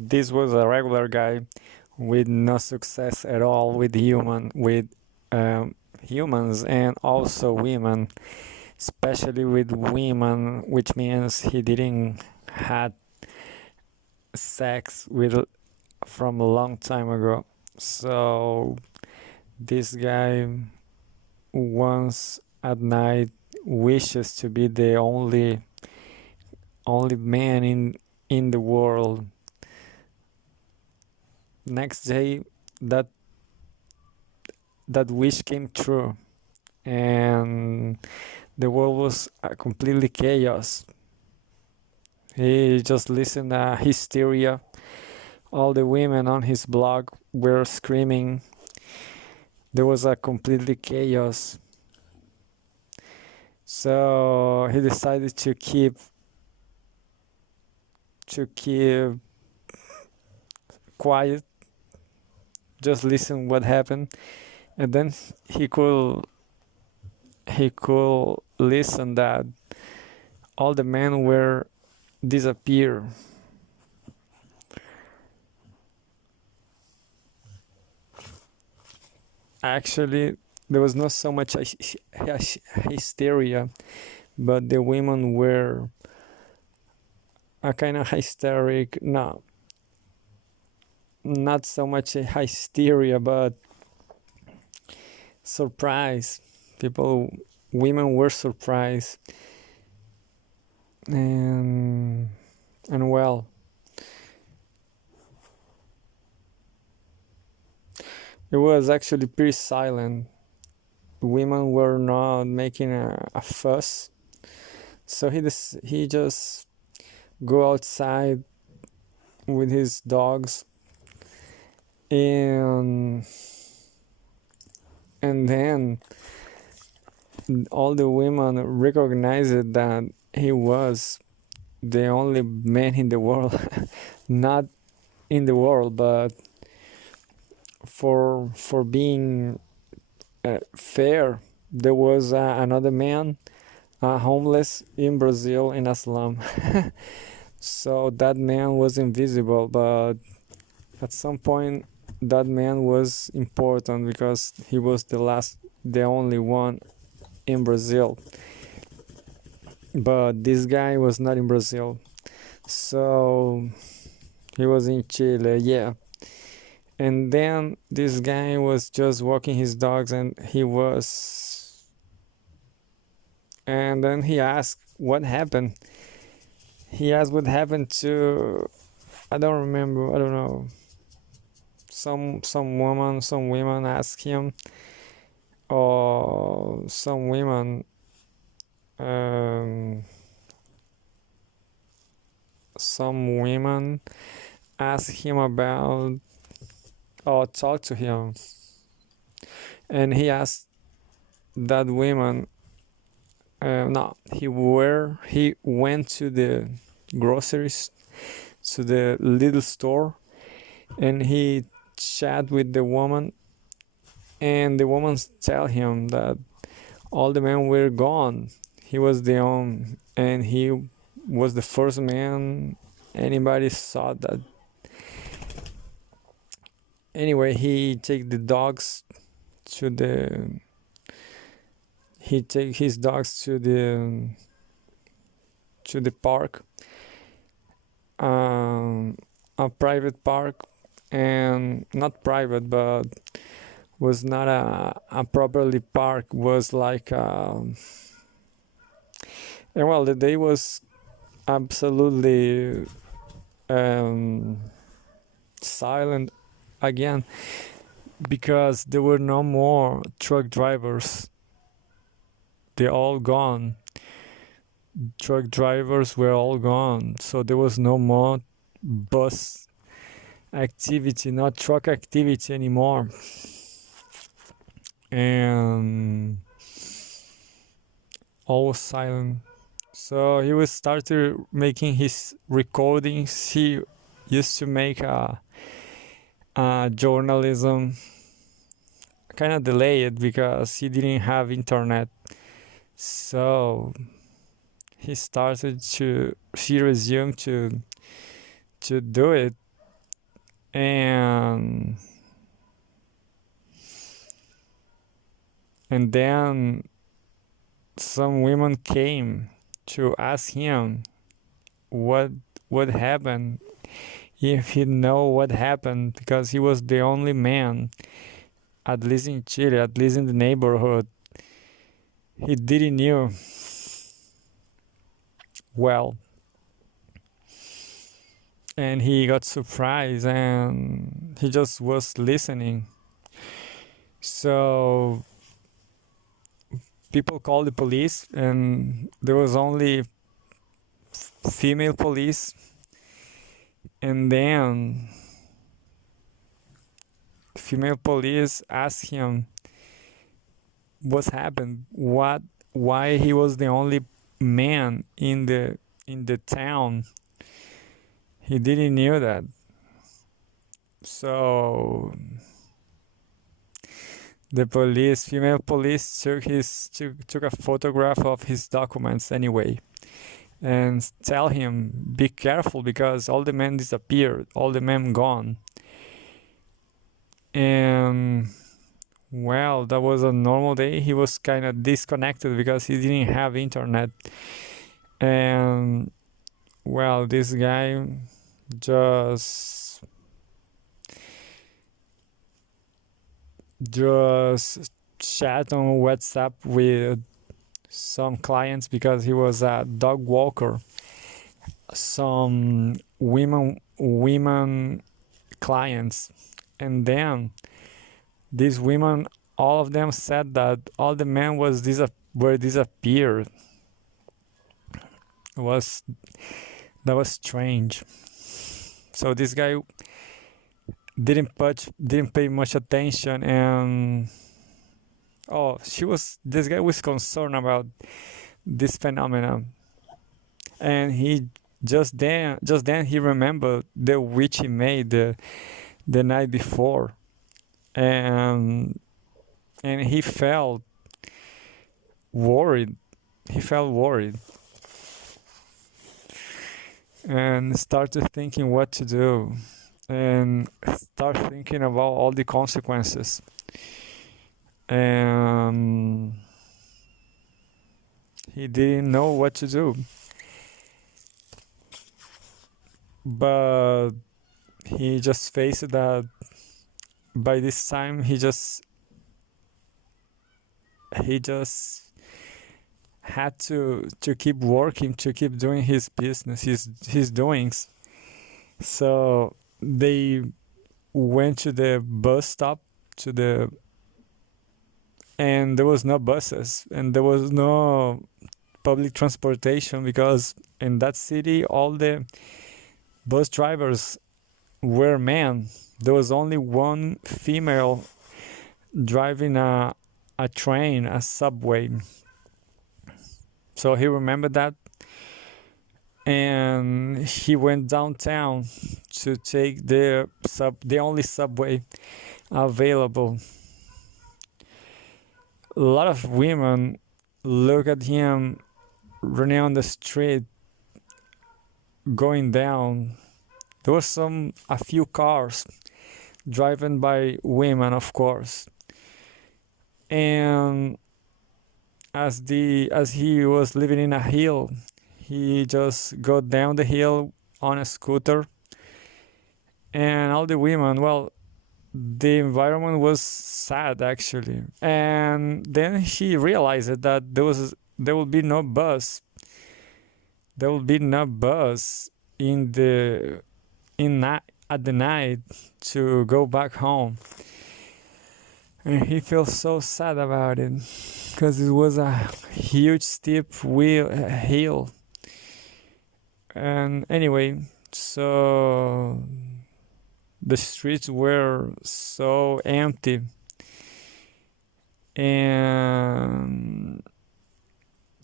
this was a regular guy with no success at all with humans and also women, especially with women, which means he didn't had sex with from a long time ago. So this guy once at night wishes to be the only man in the world. Next day, that that wish came true, and the world was completely chaos. He just listened to hysteria. All the women on his blog were screaming. There was a completely chaos. So he decided to keep quiet, just listen what happened, and then he could he could listen that all the men were disappear. Actually, there was not so much hysteria, but the women were a kind of hysteric. No, not so much a hysteria, but surprise. People, women were surprised, and well, it was actually pretty silent. Women were not making a fuss, so he just go outside with his dogs, and then all the women recognized that he was the only man in the world. Not in the world, but for being fair, there was another man homeless in Brazil in a slum. So that man was invisible, but at some point that man was important because he was the only one in Brazil. But this guy was not in Brazil, so he was in Chile, yeah. And then this guy was just walking his dogs, and then he asked what happened. He asked what happened to, I don't remember, I don't know. Some women asked him, or some women um, some women asked him about or talked to him, and he asked that woman. No, he went to the groceries, to the little store, and he chat with the woman, and the woman tell him that all the men were gone. He was the only, and he was the first man anybody saw that. Anyway, he take his dogs to the park, a private park, and not private, but was not a properly park, was like and well, the day was absolutely silent again, because there were no more truck drivers. They're all gone. Truck drivers were all gone, so there was no more bus activity, not truck activity anymore. And all was silent. So he was started making his recordings. He used to make a journalism, kind of delayed because he didn't have internet. So he resumed to do it and then some women came to ask him what happened, if he know what happened, because he was the only man, at least in Chile, at least in the neighborhood. He didn't knew well, and he got surprised, and he just was listening. So people called the police, and there was only female police. And then female police asked him what happened, why he was the only man in the town. He didn't knew that. So the female police took a photograph of his documents anyway, and tell him, be careful, because all the men disappeared, all the men gone. And well, that was a normal day. He was kind of disconnected because he didn't have internet. And well, this guy just chat on WhatsApp with some clients, because he was a dog walker. Some women clients, and then these women, all of them said that all the men were disappeared. That was strange. So this guy didn't pay much attention, and this guy was concerned about this phenomenon, and he just then he remembered the witch he made the night before, and he felt worried. And started thinking what to do, and start thinking about all the consequences. And he didn't know what to do. But he just faced that. By this time, he just had to keep working, to keep doing his business, his doings. So they went to the bus stop, and there was no buses, and there was no public transportation, because in that city all the bus drivers were men. There was only one female driving a train, a subway. So he remembered that, and he went downtown to take the only subway available. A lot of women look at him running on the street, going down. There was a few cars driven by women, of course. And as he was living in a hill, he just got down the hill on a scooter, and all the women, well, the environment was sad actually. And then he realized that there would be no bus. There would be no bus at the night to go back home. And he feels so sad about it, because it was a huge steep hill. And anyway, so the streets were so empty, and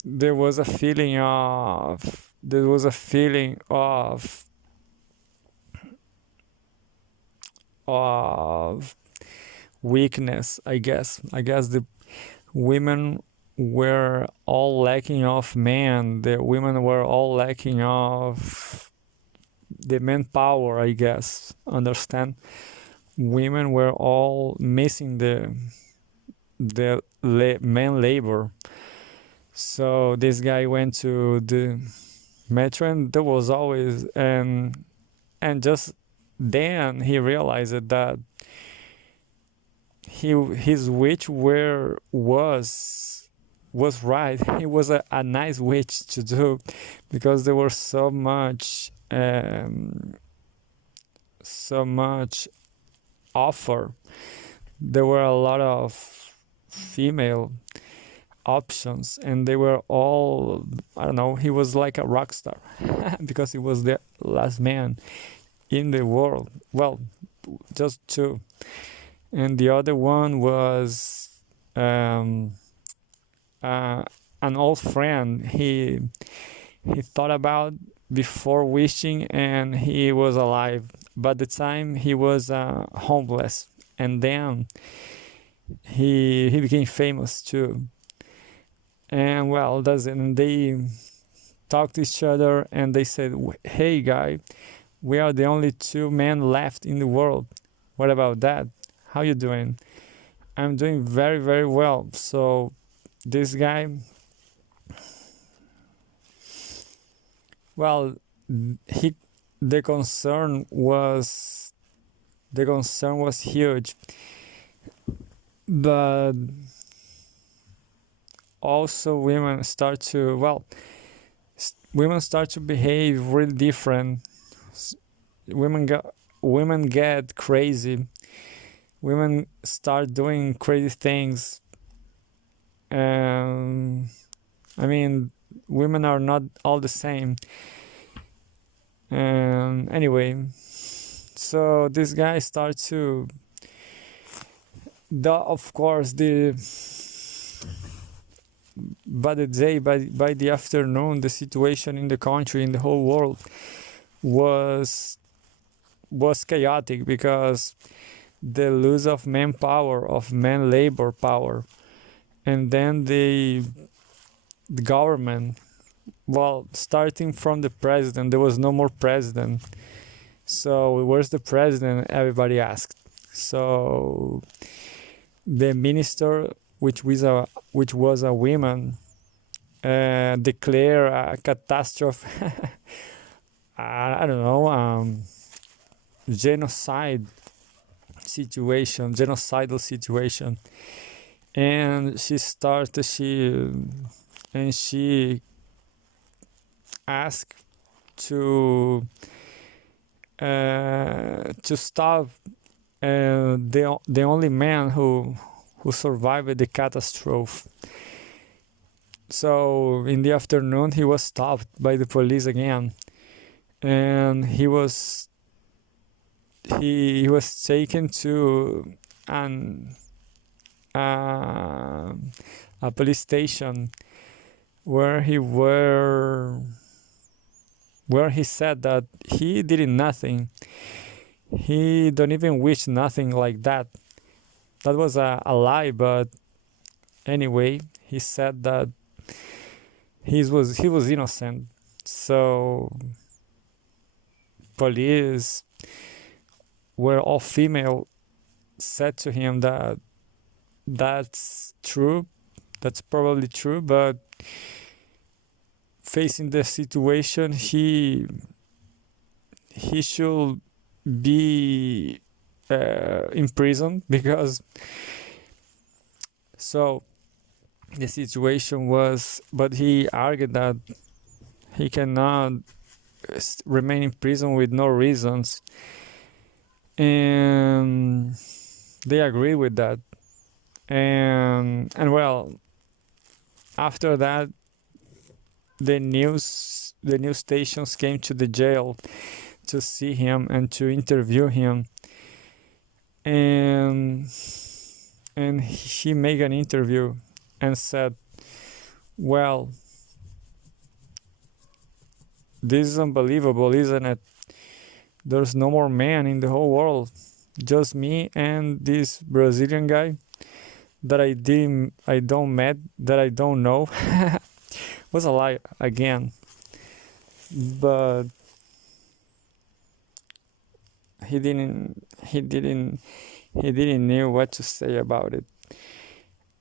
there was a feeling of weakness, I guess. The women were all lacking of men. The women were all lacking of the manpower, I guess. Understand? Women were all missing the man labor. So this guy went to the metro, and there was always and just then he realized that his witch was right. It was a nice witch to do, because there was so much offer. There were a lot of female options, and they were all, I don't know, he was like a rock star because he was the last man in the world. Well, just two. And the other one was an old friend he thought about before wishing, and he was alive. But the time he was homeless, and then he became famous too. And well, that's it. And they talked to each other, and they said, "Hey, guy, we are the only two men left in the world. What about that? How you doing?" "I'm doing very, very well." So this guy, well, he the concern was huge, but also women start to behave really different. Women get crazy. Women start doing crazy things. I mean, women are not all the same. Anyway, so this guy starts to, of course, by the afternoon, the situation in the country, in the whole world, was chaotic, because the loss of manpower, of man labor power, and then the government, well, starting from the president, there was no more president. So where's the president? Everybody asked. So the minister, which was a woman, declared a catastrophe. I don't know, genocidal situation, and she asked to stop the only man who survived the catastrophe. So in the afternoon, he was stopped by the police again, and he was taken to a police station where he said that he did nothing. He don't even wish nothing like that. That was a lie, but anyway, he said that he was innocent. So police were all female said to him that that's true, that's probably true, but facing the situation, he should be in prison, because so the situation was, but he argued that he cannot remain in prison with no reasons, and they agree with that. And well, after that, the news stations came to the jail to see him and to interview him, and he made an interview and said, "Well, this is unbelievable, isn't it? There's no more man in the whole world, just me and this Brazilian guy that I don't know." Was a lie again, but he didn't know what to say about it.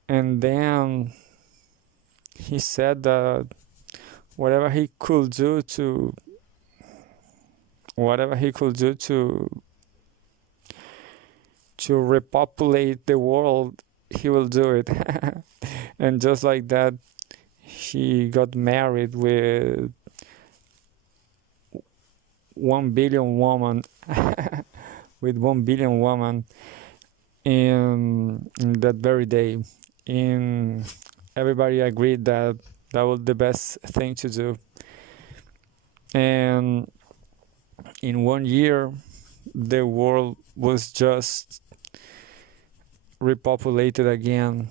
And then he said that whatever he could do to whatever he could do to repopulate the world, he will do it. And just like that, he got married with 1 billion woman with 1 billion woman in that very day. And everybody agreed that that was the best thing to do. And in 1 year, the world was just repopulated again.